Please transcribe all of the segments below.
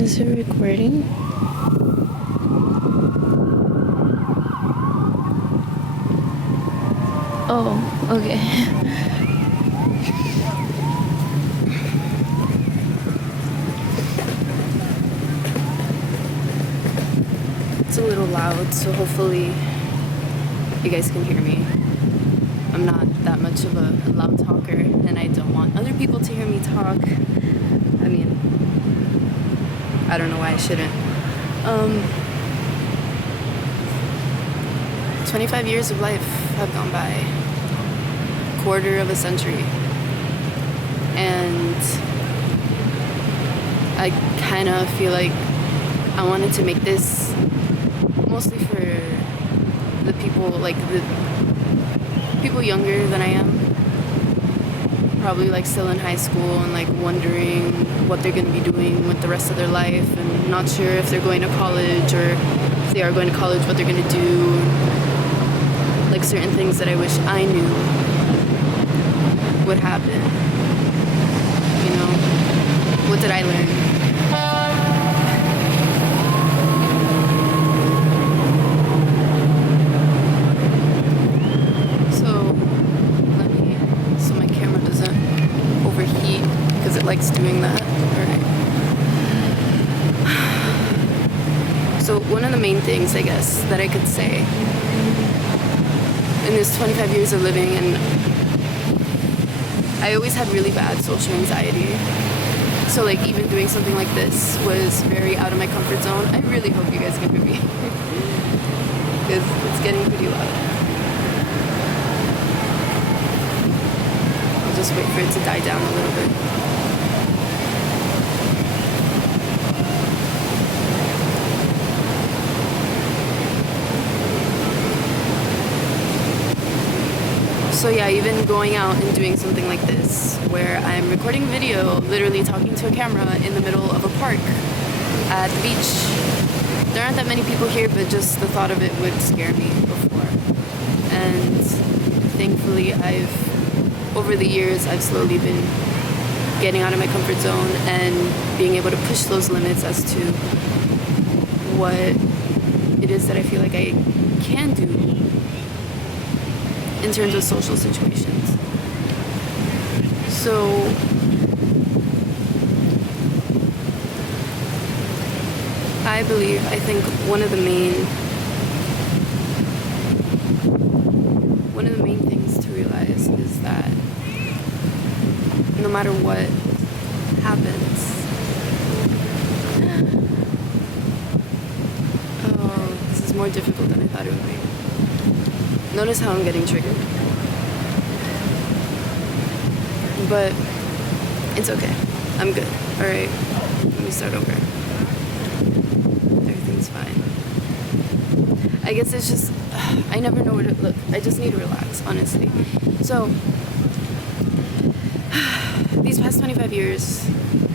Is it recording? Oh, okay. It's a little loud, so hopefully you guys can hear me. I'm not that much of a loud talker, and I don't want other people to hear me talk. I mean, I don't know why I shouldn't. 25 years of life have gone by. Quarter of a century. And I kind of feel like I wanted to make this mostly for the people, like the people younger than I am. Probably like still in high school and like wondering what they're going to be doing with the rest of their life and not sure if they're going to college, or if they are going to college, what they're going to do. Like certain things that I wish I knew would happen. You know, what did I learn? So my camera doesn't overheat because it likes doing that. Alright. So one of the main things, I guess, that I could say in this 25 years of living, and I always had really bad social anxiety. So like even doing something like this was very out of my comfort zone. I really hope you guys can hear me because it's getting pretty loud. I'll just wait for it to die down a little bit. So yeah, even going out and doing something like this, where I'm recording video, literally talking to a camera in the middle of a park at the beach. There aren't that many people here, but just the thought of it would scare me before. And thankfully, over the years, I've slowly been getting out of my comfort zone and being able to push those limits as to what it is that I feel like I can do in terms of social situations. So I think one of the main things to realize is that no matter what happens, oh, this is more difficult than I thought it would be. Notice how I'm getting triggered. But it's okay. I'm good. Alright. Let me start over. Everything's fine. I guess it's just, I never know where to look. I just need to relax, honestly. So, these past 25 years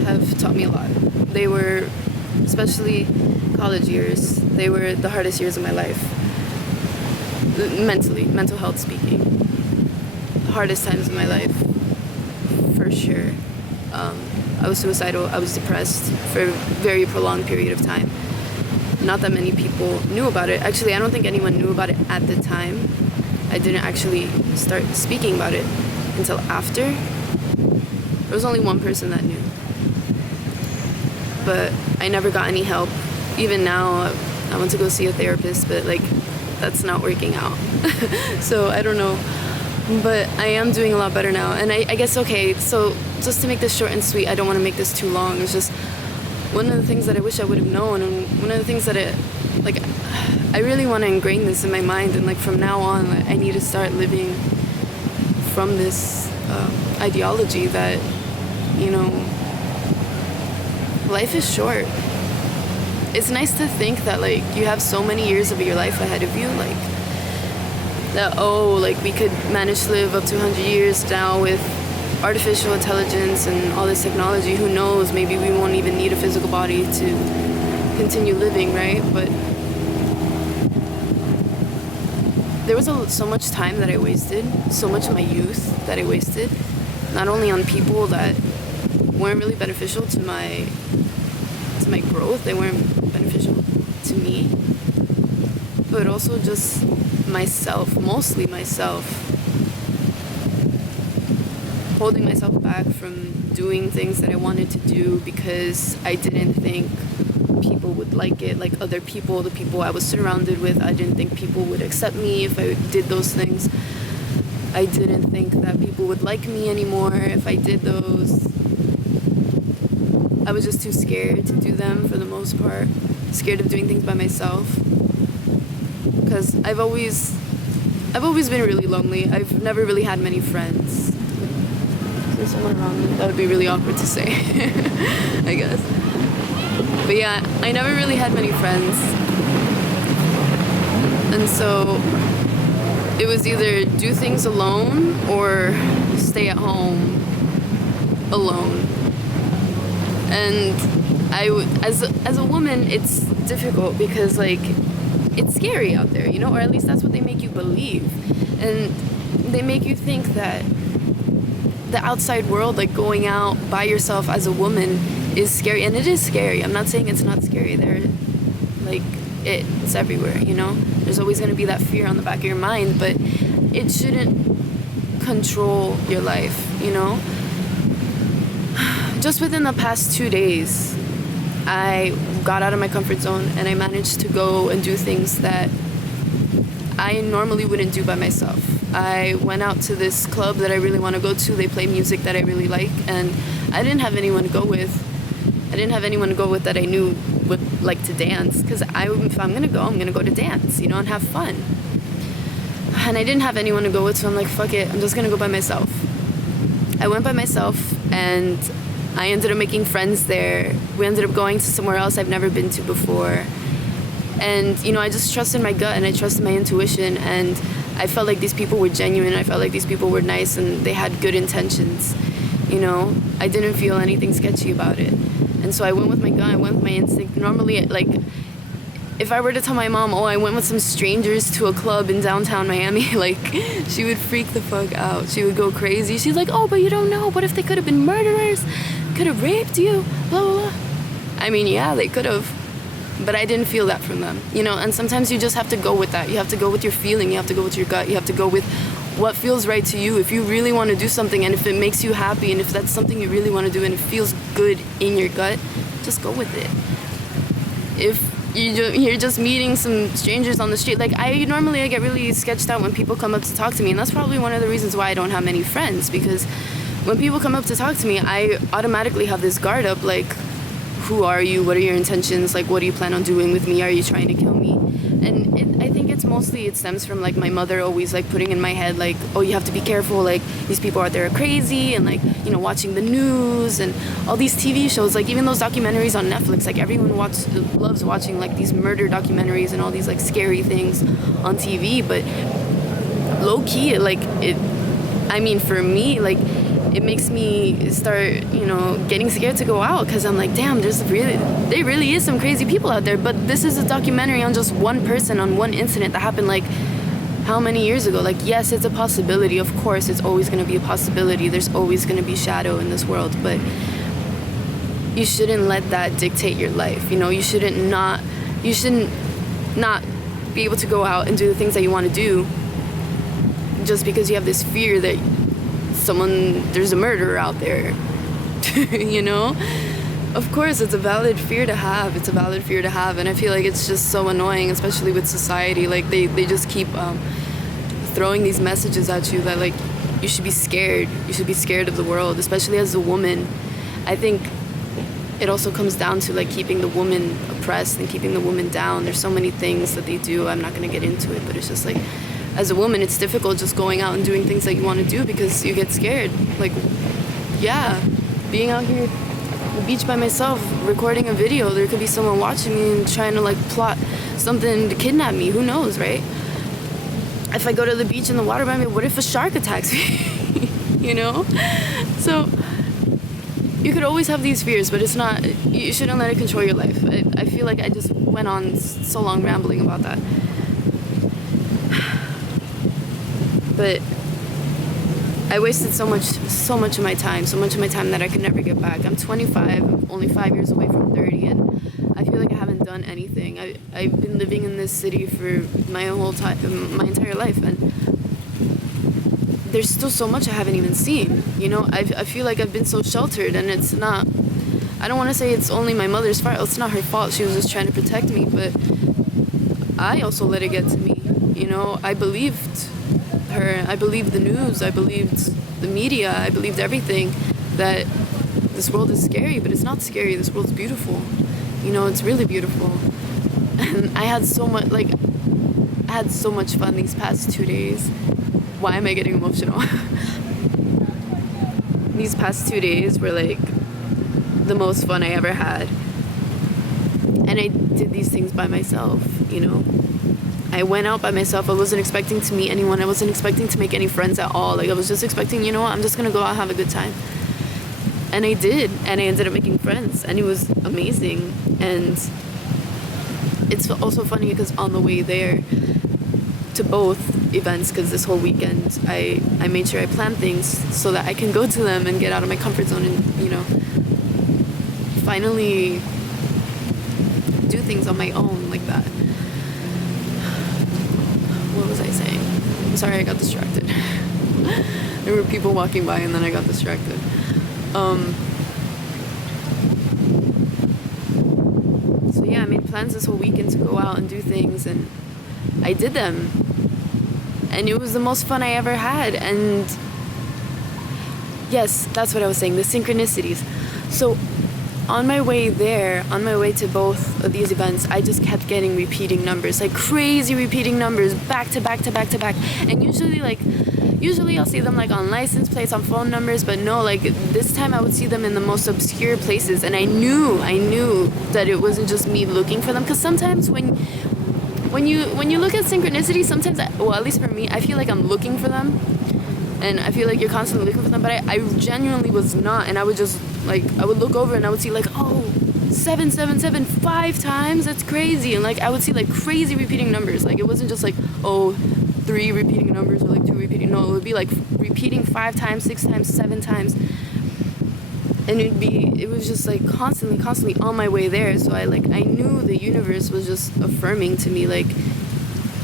have taught me a lot. They were, especially college years, they were the hardest years of my life. Mental health speaking, the hardest times of my life, for sure. I was suicidal, I was depressed for a very prolonged period of time. Not that many people knew about it. Actually, I don't think anyone knew about it at the time. I didn't actually start speaking about it until after. There was only one person that knew. But I never got any help. Even now, I went to go see a therapist, but like, that's not working out. So I don't know, but I am doing a lot better now. And I guess, okay, so just to make this short and sweet, I don't want to make this too long. It's just one of the things that I wish I would have known, and one of the things that I really want to ingrain this in my mind, and like from now on, like, I need to start living from this ideology that, you know, life is short. It's nice to think that like you have so many years of your life ahead of you, like that, oh, like we could manage to live up to 100 years now with artificial intelligence and all this technology. Who knows, maybe we won't even need a physical body to continue living, right? But there was so much time that I wasted, so much of my youth that I wasted, not only on people that weren't really beneficial to my to my growth. They weren't beneficial to me. But also just myself, mostly myself. Holding myself back from doing things that I wanted to do because I didn't think people would like it, like other people, the people I was surrounded with. I didn't think people would accept me if I did those things. I didn't think that people would like me anymore if I did those. I was just too scared to do them for the most part. Scared of doing things by myself. Because I've always been really lonely. I've never really had many friends. Is there someone around me? That would be really awkward to say, I guess. But yeah, I never really had many friends. And so it was either do things alone or stay at home alone. And as a woman, it's difficult because like it's scary out there, you know, or at least that's what they make you believe. And they make you think that the outside world, like going out by yourself as a woman, is scary. And it is scary. I'm not saying it's not scary. It's everywhere, you know? There's always going to be that fear on the back of your mind, but it shouldn't control your life, you know? Just within the past 2 days, I got out of my comfort zone and I managed to go and do things that I normally wouldn't do by myself. I went out to this club that I really want to go to. They play music that I really like, and I didn't have anyone to go with. That I knew would like to dance, because if I'm going to go to dance, you know, and have fun. And I didn't have anyone to go with, so I'm like, fuck it, I'm just going to go by myself. I went by myself, and I ended up making friends there. We ended up going to somewhere else I've never been to before. And, you know, I just trusted my gut and I trusted my intuition, and I felt like these people were genuine. I felt like these people were nice and they had good intentions, you know. I didn't feel anything sketchy about it. And so I went with my gut, I went with my instinct. Normally, like, if I were to tell my mom, oh, I went with some strangers to a club in downtown Miami, like, she would freak the fuck out. She would go crazy. She's like, oh, but you don't know. What if they could have been murderers? Could have raped you? Blah, blah, blah. I mean, yeah, they could have. But I didn't feel that from them, you know. And sometimes you just have to go with that. You have to go with your feeling. You have to go with your gut. You have to go with what feels right to you. If you really want to do something and if it makes you happy and if that's something you really want to do and it feels good in your gut, just go with it. If you're just meeting some strangers on the street, like I get really sketched out when people come up to talk to me, and that's probably one of the reasons why I don't have many friends, because when people come up to talk to me, I automatically have this guard up, like, who are you? What are your intentions? Like, what do you plan on doing with me? Are you trying to kill me? And I think it stems from, like, my mother always, like, putting in my head, like, oh, you have to be careful. Like, these people out there are crazy. And, like, you know, watching the news and all these TV shows. Like, even those documentaries on Netflix. Like, everyone loves watching, like, these murder documentaries and all these, like, scary things on TV. But low-key, for me, like, it makes me start, you know, getting scared to go out, because I'm like, damn, there really is some crazy people out there. But this is a documentary on just one person, on one incident that happened, like, how many years ago? Like, yes, it's a possibility. Of course, it's always going to be a possibility. There's always going to be shadow in this world. But you shouldn't let that dictate your life. You know, you shouldn't not be able to go out and do the things that you want to do just because you have this fear that there's a murderer out there. You know? Of course, it's a valid fear to have. And I feel like it's just so annoying, especially with society. Like, they just keep throwing these messages at you that, like, you should be scared. You should be scared of the world, especially as a woman. I think it also comes down to, like, keeping the woman oppressed and keeping the woman down. There's so many things that they do. I'm not going to get into it, but it's just, like, as a woman, it's difficult just going out and doing things that you want to do because you get scared. Like, yeah, being out here on the beach by myself, recording a video, there could be someone watching me and trying to, like, plot something to kidnap me. Who knows, right? If I go to the beach in the water by me, what if a shark attacks me? You know? So you could always have these fears, but you shouldn't let it control your life. I feel like I just went on so long rambling about that. But I wasted so much of my time that I could never get back. I'm 25, I'm only 5 years away from 30, and I feel like I haven't done anything. I've been living in this city for my entire life, and there's still so much I haven't even seen. You know, I feel like I've been so sheltered, and it's not, I don't want to say it's only my mother's fault. It's not her fault. She was just trying to protect me, but I also let it get to me. You know, I believed her. I believed the news. I believed the media. I believed everything, that this world is scary, but it's not scary. This world's beautiful. You know, it's really beautiful. And I had so much fun these past 2 days. Why am I getting emotional? These past 2 days were like the most fun I ever had. And I did these things by myself, you know. I went out by myself. I wasn't expecting to meet anyone. I wasn't expecting to make any friends at all. Like, I was just expecting, you know what, I'm just gonna go out and have a good time. And I did, and I ended up making friends, and it was amazing. And it's also funny because on the way there to both events, because this whole weekend I made sure I planned things so that I can go to them and get out of my comfort zone and, you know, finally do things on my own like that. What was I saying? I'm sorry, I got distracted. There were people walking by and then I got distracted. So yeah, I made plans this whole weekend to go out and do things, and I did them. And it was the most fun I ever had. And yes, that's what I was saying, the synchronicities. So on my way there, on my way to both of these events, I just kept getting repeating numbers, like crazy repeating numbers, back to back to back to back. And usually I'll see them like on license plates, on phone numbers, but no, like this time I would see them in the most obscure places. And I knew that it wasn't just me looking for them, because sometimes when you look at synchronicity, sometimes, well, at least for me, I feel like I'm looking for them, and I feel like you're constantly looking for them, but I genuinely was not. And I would just, like, I would look over and I would see like, oh, 777 5 times, that's crazy. And like I would see like crazy repeating numbers. Like it wasn't just like, oh, 3 repeating numbers or like 2 repeating. No, it would be like repeating 5 times, 6 times, 7 times. And it was just like constantly on my way there. So I knew the universe was just affirming to me, like,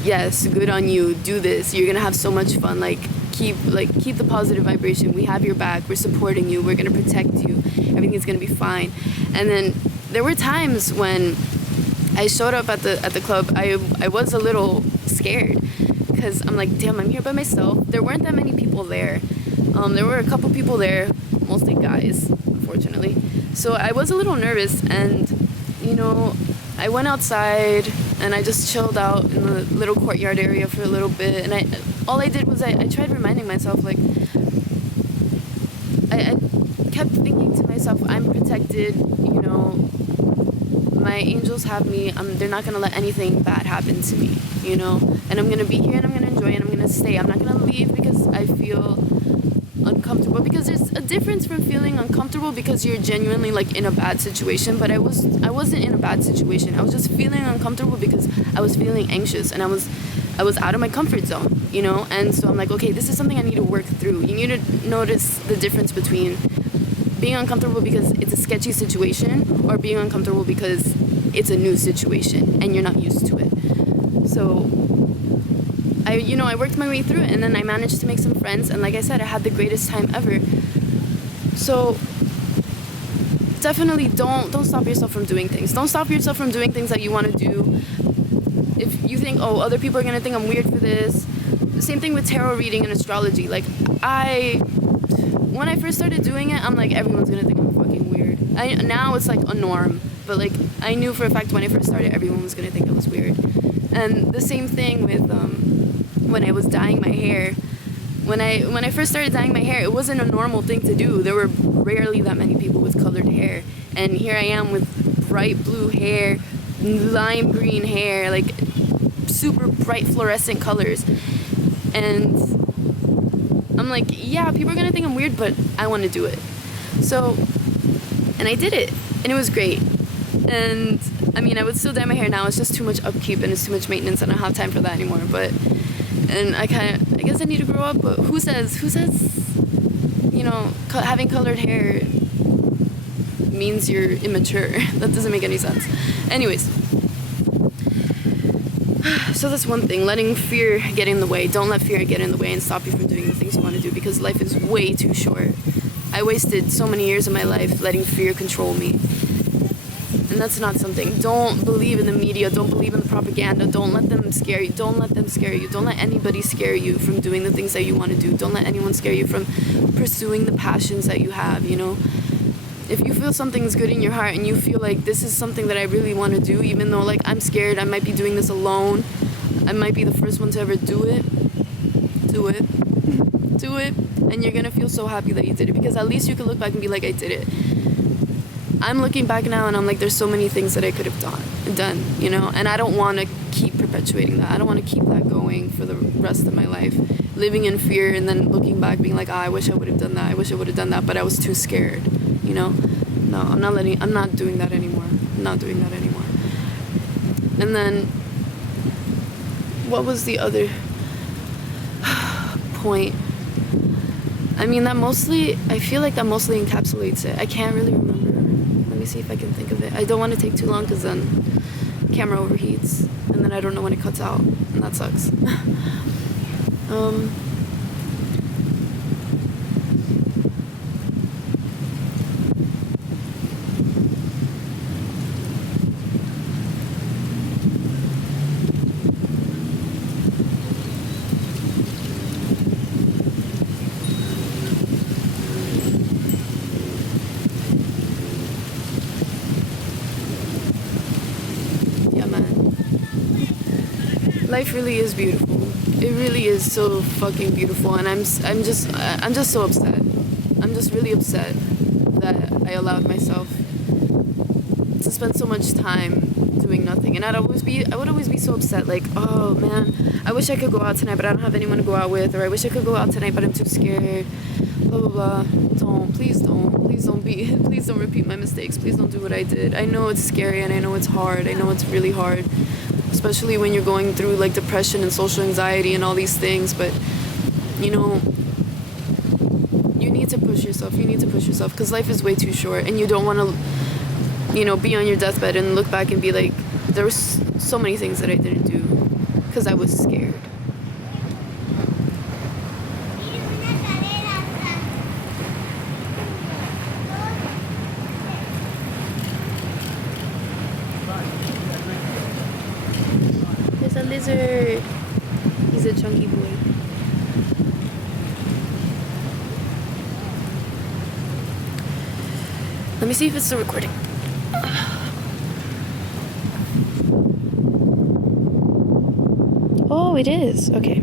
yes, good on you, do this, you're gonna have so much fun, keep the positive vibration, we have your back, we're supporting you, we're gonna protect you, everything's gonna be fine. And then there were times when I showed up at the club, I was a little scared, because I'm like, damn, I'm here by myself. There weren't that many people there. There were a couple people there, mostly guys, unfortunately. So I was a little nervous, and, you know, I went outside and I just chilled out in the little courtyard area for a little bit. And all I did was I tried reminding myself, like, I kept thinking to myself, I'm protected, you know, my angels have me, they're not going to let anything bad happen to me, you know, and I'm going to be here and I'm going to enjoy and I'm going to stay. I'm not going to leave because I feel uncomfortable, because there's a difference from feeling uncomfortable because you're genuinely like in a bad situation, but I wasn't in a bad situation. I was just feeling uncomfortable because I was feeling anxious and I was out of my comfort zone, you know. And so I'm like, okay, this is something I need to work through. You need to notice the difference between being uncomfortable because it's a sketchy situation or being uncomfortable because it's a new situation and you're not used to it. So I worked my way through it, and then I managed to make some friends, and like I said, I had the greatest time ever. So definitely don't stop yourself from doing things. Don't stop yourself from doing things that you want to do. If you think, oh, other people are going to think I'm weird for this. The same thing with tarot reading and astrology. Like, when I first started doing it, I'm like, everyone's going to think I'm fucking weird. Now it's like a norm, but like I knew for a fact when I first started, everyone was going to think I was weird. And the same thing with when I was dyeing my hair. When I first started dyeing my hair, it wasn't a normal thing to do. There were rarely that many people with colored hair. And here I am with bright blue hair, lime green hair, like super bright fluorescent colors. And I'm like, yeah, people are going to think I'm weird, but I want to do it. So, and I did it. And it was great. And I mean, I would still dye my hair now. It's just too much upkeep and it's too much maintenance. I don't have time for that anymore. And I guess I need to grow up. But who says you know, having colored hair means you're immature. That doesn't make any sense. Anyways, so that's one thing. Letting fear get in the way. Don't let fear get in the way and stop you from doing the things you want to do, because life is way too short. I wasted so many years of my life letting fear control me. And that's not something. Don't believe in the media. Don't believe in the propaganda. Don't let them scare you. Don't let them scare you. Don't let anybody scare you from doing the things that you want to do. Don't let anyone scare you from pursuing the passions that you have, you know? If you feel something's good in your heart and you feel like this is something that I really want to do, even though like I'm scared, I might be doing this alone, I might be the first one to ever do it, and you're gonna feel so happy that you did it, because at least you can look back and be like, I did it. I'm looking back now and I'm like, there's so many things that I could have done, you know, and I don't want to keep perpetuating that. I don't want to keep that going for the rest of my life, living in fear and then looking back being like, oh, I wish I would have done that. I wish I would have done that, but I was too scared, you know. No, I'm not doing that anymore. I'm not doing that anymore. And then what was the other point? I mean, I feel like that mostly encapsulates it. I can't really remember. Let me see if I can think of it. I don't want to take too long because then camera overheats and then I don't know when it cuts out, and that sucks. Life really is beautiful. It really is so fucking beautiful, and I'm just so upset. I'm just really upset that I allowed myself to spend so much time doing nothing. And I would always be so upset, like, oh man, I wish I could go out tonight, but I don't have anyone to go out with, or I wish I could go out tonight, but I'm too scared. Blah blah blah. Please don't repeat my mistakes. Please don't do what I did. I know it's scary and I know it's hard. I know it's really hard, especially when you're going through like depression and social anxiety and all these things. But you know, you need to push yourself. Because life is way too short, and you don't want to, you know, be on your deathbed and look back and be like, there was so many things that I didn't do because I was scared. There's a lizard. He's a chunky boy. Let me see if it's still recording. Oh, it is. Okay.